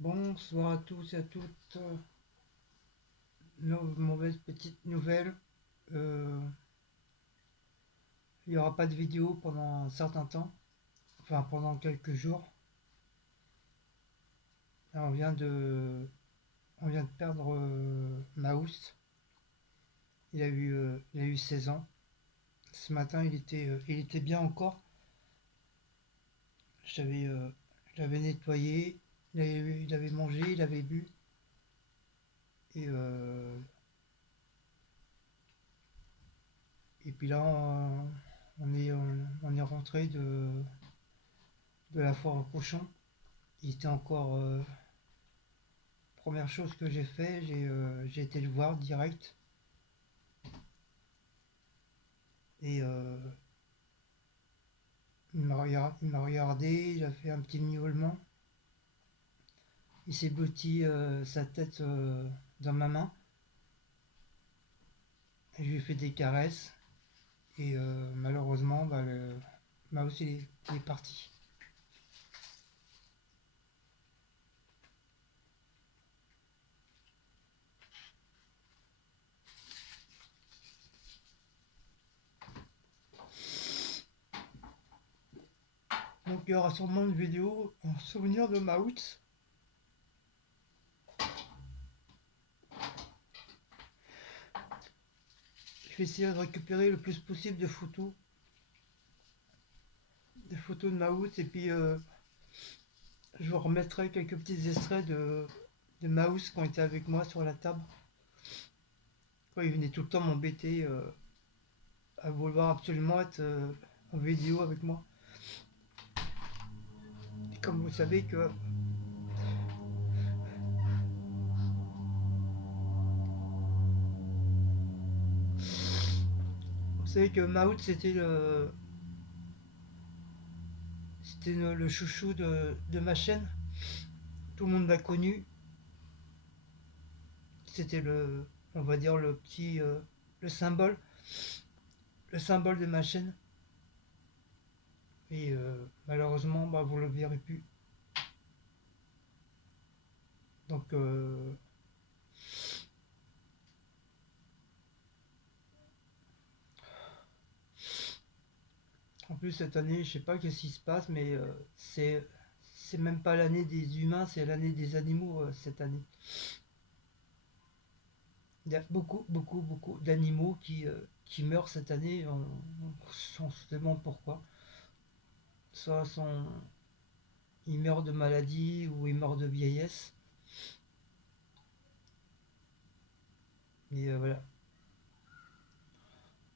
Bonsoir à tous et à toutes. Mauvaise petite nouvelle. Euh, il n'y aura pas de vidéo pendant un certain temps. Enfin, pendant quelques jours. Là, on vient de perdre Maus. Il a eu 16 ans. Ce matin, il était bien encore. Je l'avais nettoyé. Il avait mangé, il avait bu. Et, et puis là, on est rentré de la foire au cochon. Il était encore. Première chose que j'ai fait, j'ai été le voir direct. Et il m'a regardé, il a fait un petit miaulement. Il s'est blotti sa tête dans ma main. Et je lui ai fait des caresses. Et malheureusement, bah, le mouse il est parti. Donc il y aura sûrement une vidéo en souvenir de Mouse. Je vais essayer de récupérer le plus possible de photos. Des photos de Mouse. Et puis je vous remettrai quelques petits extraits de Mouse qui ont été avec moi sur la table. Quand il venait tout le temps m'embêter à vouloir absolument être en vidéo avec moi. Et comme vous savez que Maout c'était le chouchou de ma chaîne. Tout le monde l'a connu. C'était on va dire le symbole, le symbole de ma chaîne. Et malheureusement, bah, vous le verrez plus. Donc en plus cette année, je sais pas qu'est-ce qui se passe, mais c'est même pas l'année des humains, c'est l'année des animaux cette année. Il y a beaucoup, beaucoup, beaucoup d'animaux qui meurent cette année. On se demande pourquoi. Soit ils meurent de maladie ou ils meurent de vieillesse. Et voilà.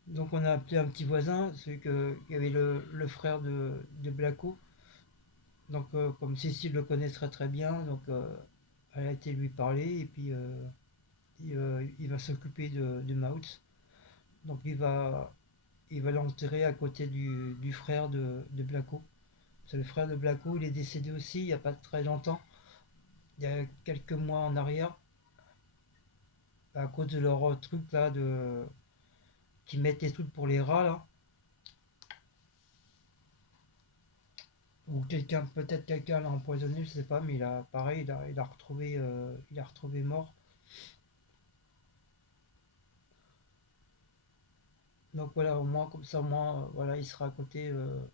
Donc on a appelé un petit voisin, celui qui avait le frère de Blacko. Donc comme Cécile le connaît très très bien, donc elle a été lui parler et puis il va s'occuper de Mautz. Donc il va l'enterrer à côté du frère de Blacko. C'est le frère de Blacko, il est décédé aussi il n'y a pas très longtemps, il y a quelques mois en arrière, à cause de leur truc là qui mettent des trucs pour les rats là. Ou peut-être quelqu'un l'a empoisonné, je sais pas, mais pareil, il a retrouvé mort. Donc voilà, au moins comme ça, moi, voilà, il sera à côté de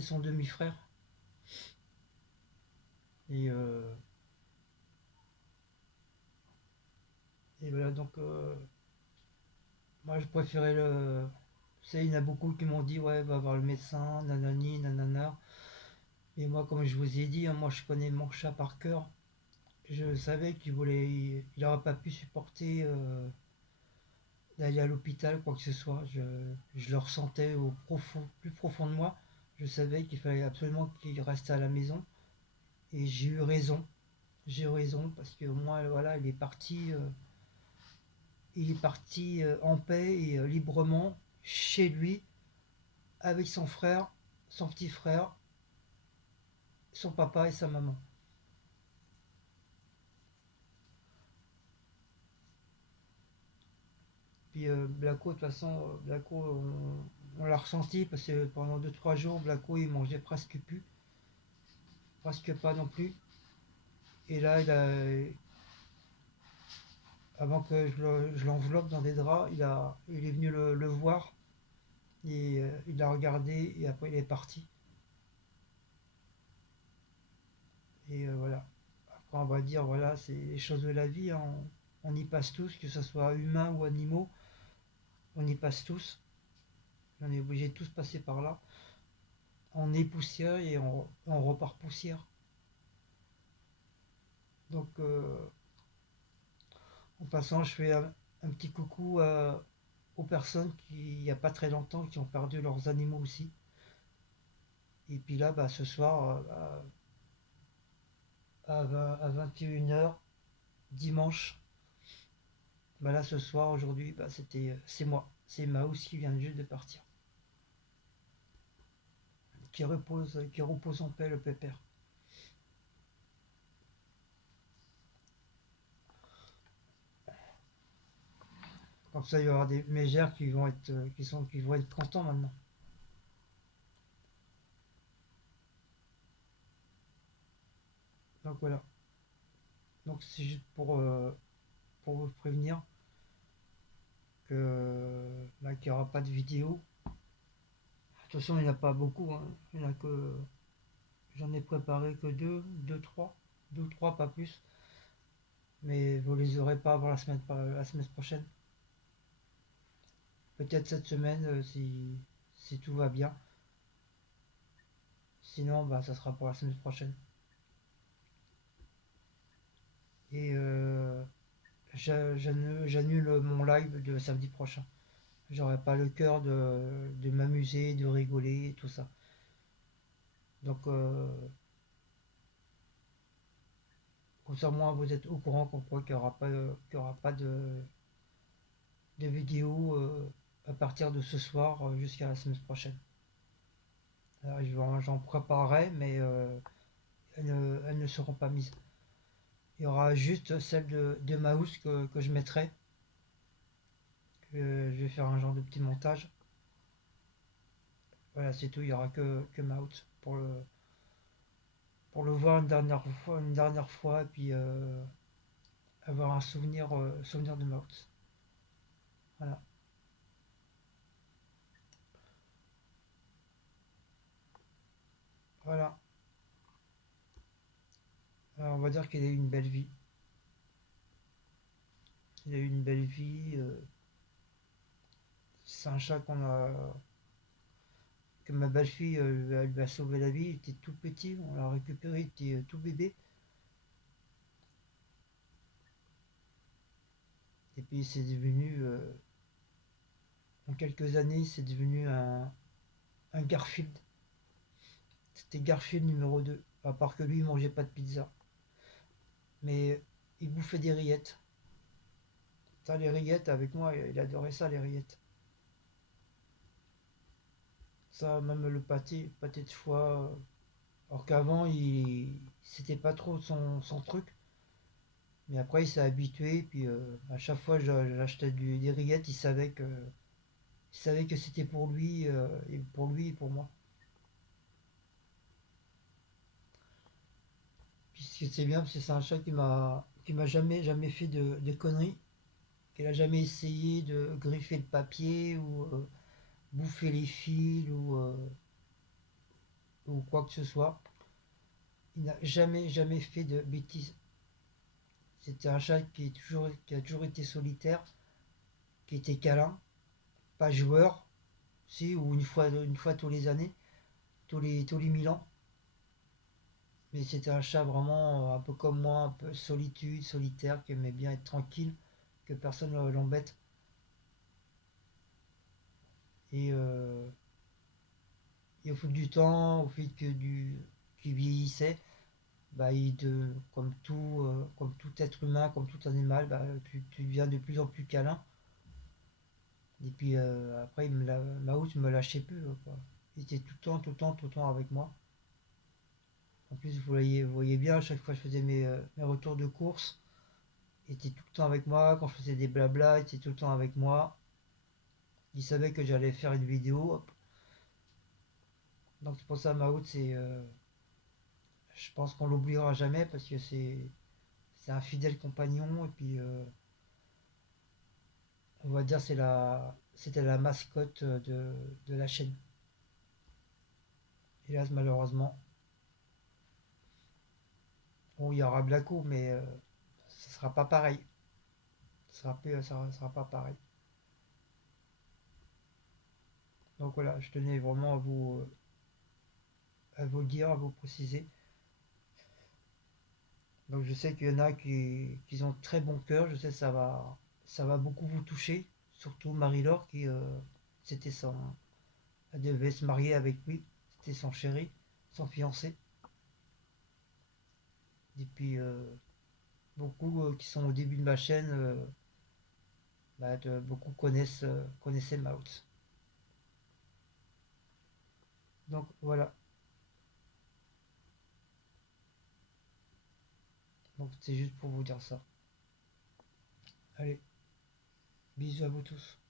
son demi-frère. Et, et voilà, donc moi je préférais le. Tu sais, il y en a beaucoup qui m'ont dit, ouais, va voir le médecin, nanani, nanana. Et moi, comme je vous ai dit, hein, moi je connais mon chat par cœur. Je savais il n'aurait pas pu supporter d'aller à l'hôpital, quoi que ce soit. Je le ressentais plus profond de moi. Je savais qu'il fallait absolument qu'il reste à la maison. Et j'ai eu raison. J'ai eu raison parce que moi, voilà, il est parti en paix et librement chez lui avec son frère, son petit frère, son papa et sa maman. Puis Blacko, de toute façon, Blacko, on l'a ressenti parce que pendant 2 3 jours, Blacko, il mangeait presque plus. presque pas non plus. Et là, avant que je l'enveloppe dans des draps, il est venu le voir et il l'a regardé et après il est parti. Et voilà. Après, on va dire, voilà, c'est les choses de la vie, hein. On y passe tous, que ce soit humains ou animaux, on y passe tous. On est obligé de tous passer par là. On est poussière et on repart poussière. Donc, en passant, je fais un petit coucou aux personnes qui, il n'y a pas très longtemps, qui ont perdu leurs animaux aussi. Et puis là, bah, ce soir, à 21 h, dimanche, bah là, ce soir, aujourd'hui, bah, c'est moi. C'est Maus qui vient juste de partir. Qui repose en paix, le pépère. Comme ça, il y aura des mégères qui vont être contents maintenant. Donc voilà. Donc c'est juste pour vous prévenir bah, qu'il n'y aura pas de vidéo. De toute façon, il n'y en a pas beaucoup, hein. Il y en a que j'en ai préparé que deux ou trois, pas plus. Mais vous les aurez pas avant la semaine prochaine. Peut-être cette semaine si tout va bien. Sinon, bah, ça sera pour la semaine prochaine. Et j'annule mon live de samedi prochain. J'aurai pas le cœur de m'amuser, de rigoler, et tout ça. Donc, comme ça, moi, vous êtes au courant qu'on croit qu'il y aura pas de vidéo à partir de ce soir jusqu'à la semaine prochaine. Alors, j'en préparerai, mais elles ne seront pas mises. Il y aura juste celle de Maus que je mettrai. Je vais faire un genre de petit montage. Voilà, c'est tout. Il n'y aura que Maus pour le voir une dernière fois, et puis avoir un souvenir de Maus. Voilà. Voilà. Alors, on va dire qu'il a eu une belle vie. Il a eu une belle vie. C'est un chat que ma belle-fille elle lui a sauvé la vie. Il était tout petit. On l'a récupéré. Il était tout bébé. Et puis c'est devenu, en quelques années, c'est devenu un Garfield. C'était Garfield numéro 2. À part que lui, il mangeait pas de pizza. Mais il bouffait des rillettes. Ça, les rillettes, avec moi, il adorait ça, les rillettes. Ça, même le pâté de foie. Alors qu'avant, c'était pas trop son truc. Mais après, il s'est habitué. Puis à chaque fois, j'achetais des rillettes. Il savait que c'était pour lui, et pour moi. Puis c'est bien, parce que c'est un chat qui m'a jamais fait de conneries. Qu'il a jamais essayé de griffer le papier ou bouffer les fils ou quoi que ce soit. Il n'a jamais fait de bêtises. C'était un chat qui a toujours été solitaire, qui était câlin, pas joueur, si, ou une fois tous les années, tous les 1000 ans. Mais c'était un chat vraiment un peu comme moi, un peu solitude, solitaire, qui aimait bien être tranquille, que personne ne l'embête. Et, au fil du temps, au fil qu'il vieillissait, bah, comme tout être humain, comme tout animal, bah, tu deviens de plus en plus câlin. Et puis après, Maout me lâchait plus, quoi. Il était tout le temps avec moi. En plus, vous voyez bien, à chaque fois que je faisais mes retours de course, il était tout le temps avec moi. Quand je faisais des blabla, il était tout le temps avec moi. Il savait que j'allais faire une vidéo, hop. Donc c'est pour ça, Maout, je pense qu'on l'oubliera jamais parce que c'est un fidèle compagnon et puis on va dire c'était la mascotte de la chaîne. Hélas malheureusement, bon il y aura Blacko mais ce sera pas pareil. Ça sera pas pareil. Donc voilà, je tenais vraiment à vous le dire, à vous préciser. Donc je sais qu'il y en a qui ont très bon cœur, je sais que ça va beaucoup vous toucher, surtout Marie-Laure qui c'était son, elle devait se marier avec lui, c'était son chéri, son fiancé. Et puis beaucoup qui sont au début de ma chaîne, beaucoup connaissaient Maut. Donc voilà, donc c'est juste pour vous dire ça. Allez, bisous à vous tous.